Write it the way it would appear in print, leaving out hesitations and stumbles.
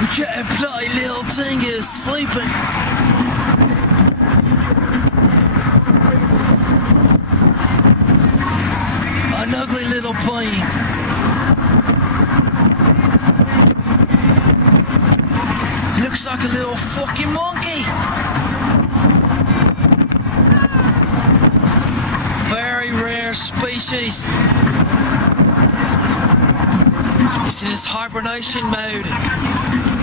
You can't play, little thing is sleeping. An ugly little being. Looks like a little fucking monkey. Very rare species. It's in its hibernation mode.